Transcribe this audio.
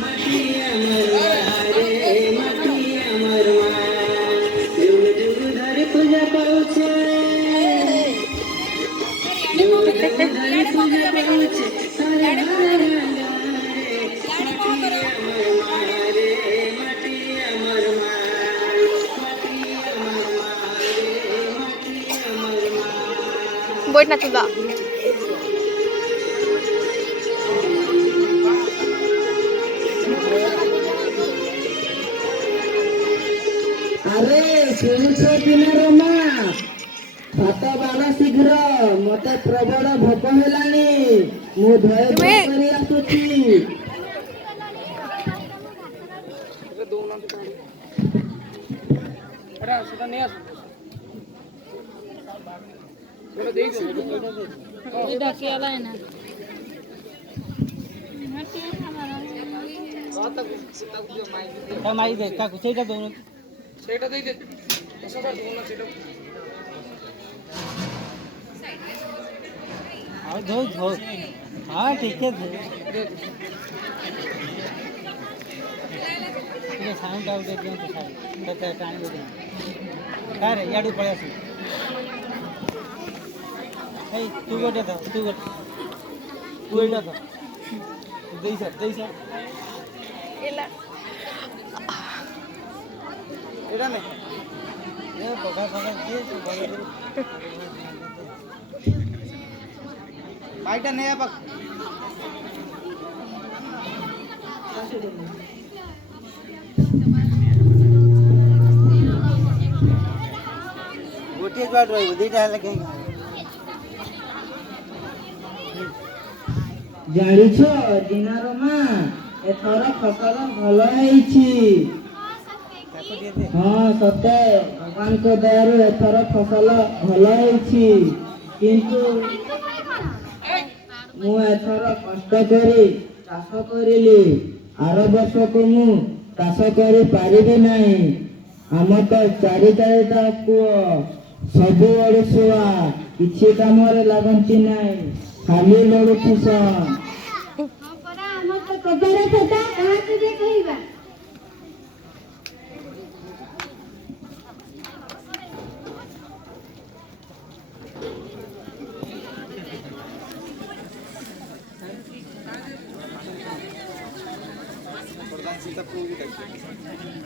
মাটিয়া মরমারে মাটিয়া মরমা যুগ যুগ ধরে পূজা পাউছে যুগ যুগ ধরে পূজা পাউছে তারে ঘরে রে মাটিয়া মরমারে মাটিয়া মরমা মাটিয়া মরমারে মাটিয়া মরমা বই না তুলা अरे सुनछ दिनर मा भात बाण शीघ्र मते प्रबल भोक हेलानी मु धय करी आसुची माई दे काकू सेटा दो सेटा दे दे ऐसा कर दो ना सेटा हां धो धो हां ठीक है धो ये साउंड आउट दे दियो तो साउंड तो टाइम दे कार याडू पळे आसी ए तू गोटे था तू गोटे तू एटा था देई सर एला एटा ने ये बगा बगा ये तू बगा माइटा ने बक गोटे बात रहइबो दुईटा हला के जानिछ दिनर मा एथर फसल भल हेछि काकू दे दे हां सते भगवान को दयारु एथर फसल भल हेछि किंतु मु एथर कष्ट करी चाष करिली आर वर्ष को मु चाष करी पारिबी नाही आम तो चारिटा पुओ सबु ओडुआ किछि कामरे लागंती नाही खाली लड़ुछन प्रधान सीता प्रभु की